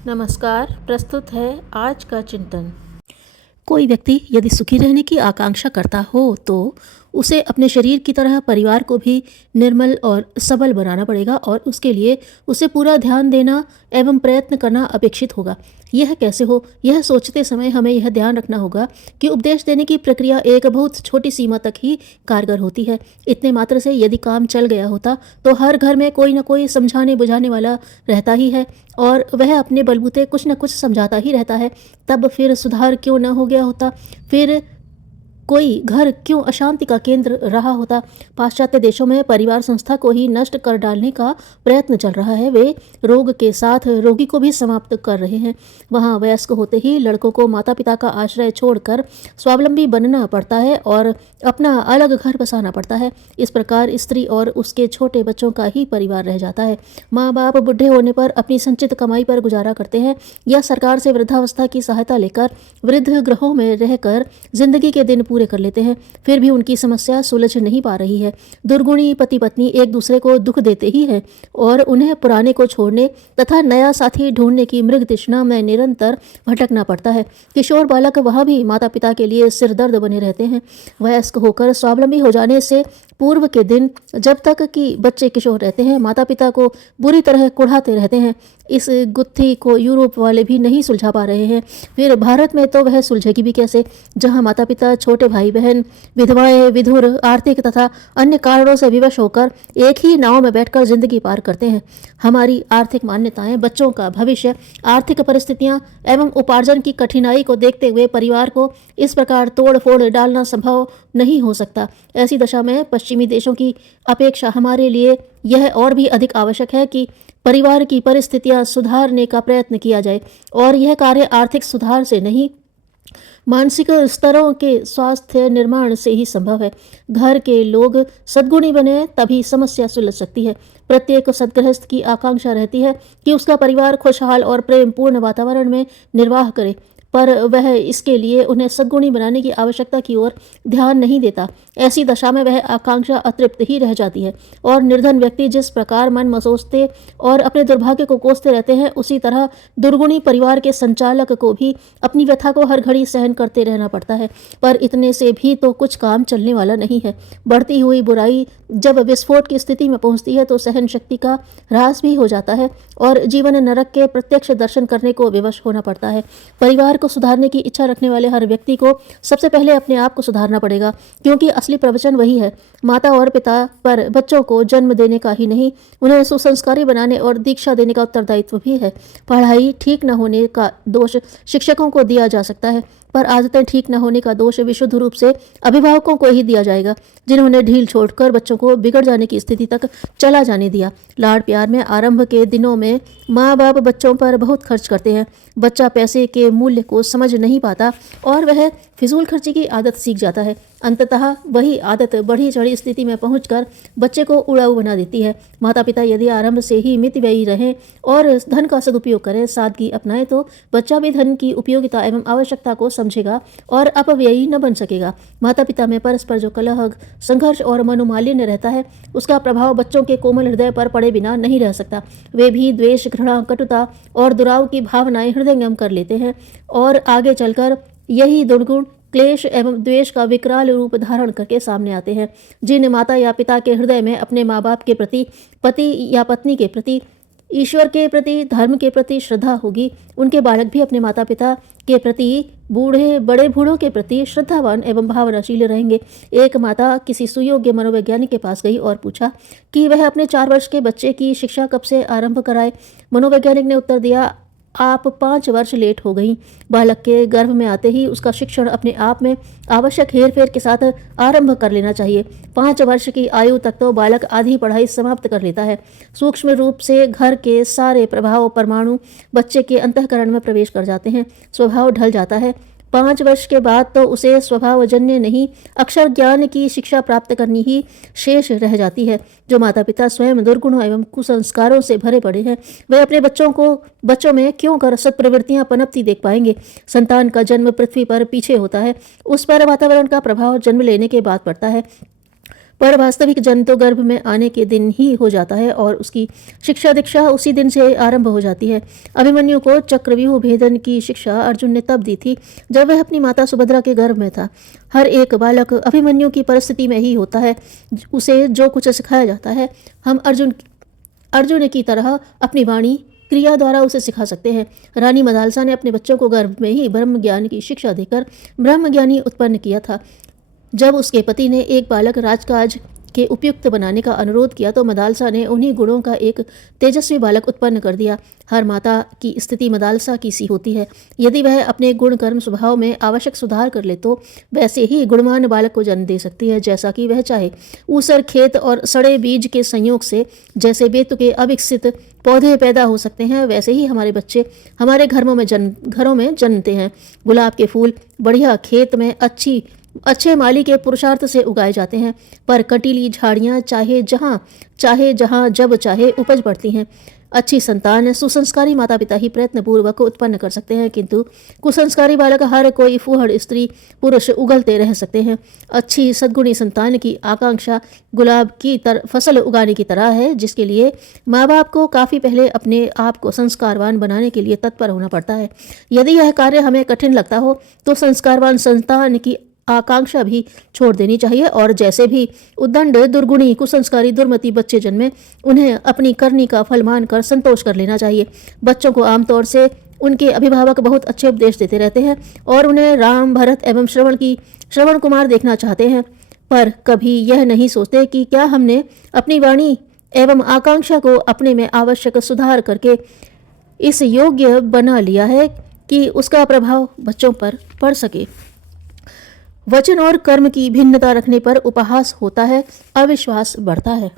नमस्कार। प्रस्तुत है आज का चिंतन। कोई व्यक्ति यदि सुखी रहने की आकांक्षा करता हो तो उसे अपने शरीर की तरह परिवार को भी निर्मल और सबल बनाना पड़ेगा और उसके लिए उसे पूरा ध्यान देना एवं प्रयत्न करना अपेक्षित होगा। यह कैसे हो, यह सोचते समय हमें यह ध्यान रखना होगा कि उपदेश देने की प्रक्रिया एक बहुत छोटी सीमा तक ही कारगर होती है। इतने मात्र से यदि काम चल गया होता तो हर घर में कोई न कोई समझाने बुझाने वाला रहता ही है और वह अपने बलबूते कुछ न कुछ समझाता ही रहता है। तब फिर सुधार क्यों न हो गया होता, फिर कोई घर क्यों अशांति का केंद्र रहा होता। पाश्चात्य देशों में परिवार संस्था को ही नष्ट कर डालने का प्रयत्न चल रहा है। वे रोग के साथ रोगी को भी समाप्त कर रहे हैं। वहाँ वयस्क होते ही लड़कों को माता पिता का आश्रय छोड़कर स्वावलंबी बनना पड़ता है और अपना अलग घर बसाना पड़ता है। इस प्रकार स्त्री और उसके छोटे बच्चों का ही परिवार रह जाता है। माँ बाप बुढ़े होने पर अपनी संचित कमाई पर गुजारा करते हैं या सरकार से वृद्धावस्था की सहायता लेकर वृद्ध गृहों में रहकर जिंदगी के दिन पूरे कर लेते हैं। फिर भी उनकी समस्या सुलझ नहीं पा रही है। दुर्गुणी पति पत्नी एक दूसरे को दुख देते ही हैं और उन्हें पुराने को छोड़ने तथा नया साथी ढूंढने की मृग तृष्णा में निरंतर भटकना पड़ता है। किशोर बालक वह भी माता पिता के लिए सिरदर्द बने रहते हैं। वयस्क होकर स्वावलंबी हो जाने से पूर्व के दिन जब तक कि बच्चे किशोर रहते हैं माता पिता को बुरी तरह कुढ़ाते रहते हैं। इस गुत्थी को यूरोप वाले भी नहीं सुलझा पा रहे हैं। फिर भारत में तो वह सुलझेगी भी कैसे, जहां माता पिता, छोटे भाई बहन, विधवाएं, विधुर, आर्थिक तथा अन्य कारणों से विवश होकर एक ही नाव में बैठकर जिंदगी पार करते हैं। हमारी आर्थिक मान्यताएं, बच्चों का भविष्य, आर्थिक परिस्थितियां एवं उपार्जन की कठिनाई को देखते हुए परिवार को इस प्रकार तोड़ फोड़ डालना संभव नहीं हो सकता। ऐसी दशा में पश्चिमी देशों की अपेक्षा हमारे लिए यह और भी अधिक आवश्यक है कि परिवार की परिस्थितियां सुधारने का प्रयत्न किया जाए और यह कार्य आर्थिक सुधार से नहीं, मानसिक स्तरों के स्वास्थ्य निर्माण से ही संभव है। घर के लोग सद्गुणी बने तभी समस्या सुलझ सकती है। प्रत्येक सद्गृहस्थ की आकांक्षा रहती है कि उसका परिवार खुशहाल और प्रेम पूर्ण वातावरण में निर्वाह करे, पर वह इसके लिए उन्हें सद्गुणी बनाने की आवश्यकता की ओर ध्यान नहीं देता। ऐसी दशा में वह आकांक्षा अतृप्त ही रह जाती है और निर्धन व्यक्ति जिस प्रकार मन मसोचते और अपने दुर्भाग्य को कोसते रहते हैं, उसी तरह दुर्गुणी परिवार के संचालक को भी अपनी व्यथा को हर घड़ी सहन करते रहना पड़ता है। पर इतने से भी तो कुछ काम चलने वाला नहीं है। बढ़ती हुई बुराई जब विस्फोट की स्थिति में पहुंचती है तो सहन शक्ति का ह्रास भी हो जाता है और जीवन नरक के प्रत्यक्ष दर्शन करने को विवश होना पड़ता है। परिवार को सुधारने की इच्छा रखने वाले हर व्यक्ति को सबसे पहले अपने आप को सुधारना पड़ेगा, क्योंकि असली प्रवचन वही है। माता और पिता पर बच्चों को जन्म देने का ही नहीं, उन्हें सुसंस्कारी बनाने और दीक्षा देने का उत्तरदायित्व भी है। पढ़ाई ठीक न होने का दोष शिक्षकों को दिया जा सकता है, पर आदतें ठीक न होने का दोष विशुद्ध रूप से अभिभावकों को ही दिया जाएगा, जिन्होंने ढील छोड़कर बच्चों को बिगड़ जाने की स्थिति तक चला जाने दिया। लाड़ प्यार में आरंभ के दिनों में माँ बाप बच्चों पर बहुत खर्च करते हैं। बच्चा पैसे के मूल्य को समझ नहीं पाता और वह फिजूल खर्ची की आदत सीख जाता है। अंततः वही आदत बढ़ी चढ़ी स्थिति में पहुंचकर बच्चे को उड़ाऊ बना देती है। माता पिता यदि आरंभ से ही मितव्ययी रहें और धन का सदुपयोग करें, सादगी अपनाएं, तो बच्चा भी धन की उपयोगिता एवं आवश्यकता को समझेगा और अपव्ययी न बन सकेगा। माता पिता में परस्पर जो कलह, संघर्ष और मनोमालिन्य रहता है, उसका प्रभाव बच्चों के कोमल हृदय पर पड़े बिना नहीं रह सकता। वे भी द्वेष, घृणा, कटुता और दुराव की भावनाएं हृदयंगम कर लेते हैं और आगे चलकर यही दुर्गुण क्लेश एवं द्वेष का विकराल रूप धारण करके सामने आते हैं। जिन माता या पिता के हृदय में अपने माँ बाप के प्रति, पति या पत्नी के प्रति, ईश्वर के प्रति, धर्म के प्रति श्रद्धा होगी, उनके बालक भी अपने माता पिता के प्रति, बूढ़े बड़े बूढ़ों के प्रति श्रद्धावान एवं भावनाशील रहेंगे। एक माता किसी सुयोग्य मनोवैज्ञानिक के पास गई और पूछा कि वह अपने 4 वर्ष के बच्चे की शिक्षा कब से आरंभ कराए। मनोवैज्ञानिक ने उत्तर दिया, आप 5 वर्ष लेट हो गई। बालक के गर्भ में आते ही उसका शिक्षण अपने आप में आवश्यक हेरफेर के साथ आरंभ कर लेना चाहिए। 5 वर्ष की आयु तक तो बालक आधी पढ़ाई समाप्त कर लेता है। सूक्ष्म रूप से घर के सारे प्रभाव परमाणु बच्चे के अंतःकरण में प्रवेश कर जाते हैं। स्वभाव ढल जाता है। 5 वर्ष के बाद तो उसे स्वभावजन्य नहीं, अक्षर ज्ञान की शिक्षा प्राप्त करनी ही शेष रह जाती है। जो माता पिता स्वयं दुर्गुणों एवं कुसंस्कारों से भरे पड़े हैं, वे अपने बच्चों में क्यों कर सत्प्रवृत्तियां पनपती देख पाएंगे। संतान का जन्म पृथ्वी पर पीछे होता है, उस पर वातावरण का प्रभाव जन्म लेने के बाद पड़ता है। पर वास्तविक जन्म तो गर्भ में आने के दिन ही हो जाता है और उसकी शिक्षा दीक्षा उसी दिन से आरंभ हो जाती है। अभिमन्यु को चक्रव्यूह भेदन की शिक्षा अर्जुन ने तब दी थी जब वह अपनी माता सुभद्रा के गर्भ में था। हर एक बालक अभिमन्यु की परिस्थिति में ही होता है। उसे जो कुछ सिखाया जाता है हम अर्जुन की तरह अपनी वाणी क्रिया द्वारा उसे सिखा सकते हैं। रानी मदालसा ने अपने बच्चों को गर्भ में ही ब्रह्म ज्ञान की शिक्षा देकर ब्रह्मज्ञानी उत्पन्न किया था। जब उसके पति ने एक बालक राजकाज के उपयुक्त बनाने का अनुरोध किया तो मदालसा ने उन्हीं गुणों का एक तेजस्वी बालक उत्पन्न कर दिया। हर माता की स्थिति मदालसा की सी होती है। यदि वह अपने गुण कर्म स्वभाव में आवश्यक सुधार कर ले तो वैसे ही गुणवान बालक को जन्म दे सकती है जैसा कि वह चाहे। ऊसर खेत और सड़े बीज के संयोग से जैसे बेतु के अविकसित पौधे पैदा हो सकते हैं वैसे ही हमारे बच्चे हमारे घरों में जन्मते हैं। गुलाब के फूल बढ़िया खेत में अच्छे माली के पुरुषार्थ से उगाए जाते हैं, पर कटीली झाड़ियाँ चाहे जहाँ जब चाहे उपज पड़ती हैं। अच्छी संतान सुसंस्कारी माता पिता ही प्रयत्नपूर्वक उत्पन्न कर सकते हैं, किंतु कुसंस्कारी बालक हर कोई फूहड़ स्त्री पुरुष उगलते रह सकते हैं। अच्छी सद्गुणी संतान की आकांक्षा गुलाब की फसल उगाने की तरह है, जिसके लिए माँ बाप को काफ़ी पहले अपने आप को संस्कारवान बनाने के लिए तत्पर होना पड़ता है। यदि यह कार्य हमें कठिन लगता हो तो संस्कारवान संतान की आकांक्षा भी छोड़ देनी चाहिए और जैसे भी उद्दंड दुर्गुणी कुसंस्कारी दुर्मति बच्चे जन्मे उन्हें अपनी करनी का फल मानकर संतोष कर लेना चाहिए। बच्चों को आमतौर से उनके अभिभावक बहुत अच्छे उपदेश देते रहते हैं और उन्हें राम भरत एवं श्रवण कुमार देखना चाहते हैं, पर कभी यह नहीं सोचते कि क्या हमने अपनी वाणी एवं आकांक्षा को अपने में आवश्यक सुधार करके इस योग्य बना लिया है कि उसका प्रभाव बच्चों पर पड़ सके। वचन और कर्म की भिन्नता रखने पर उपहास होता है, अविश्वास बढ़ता है।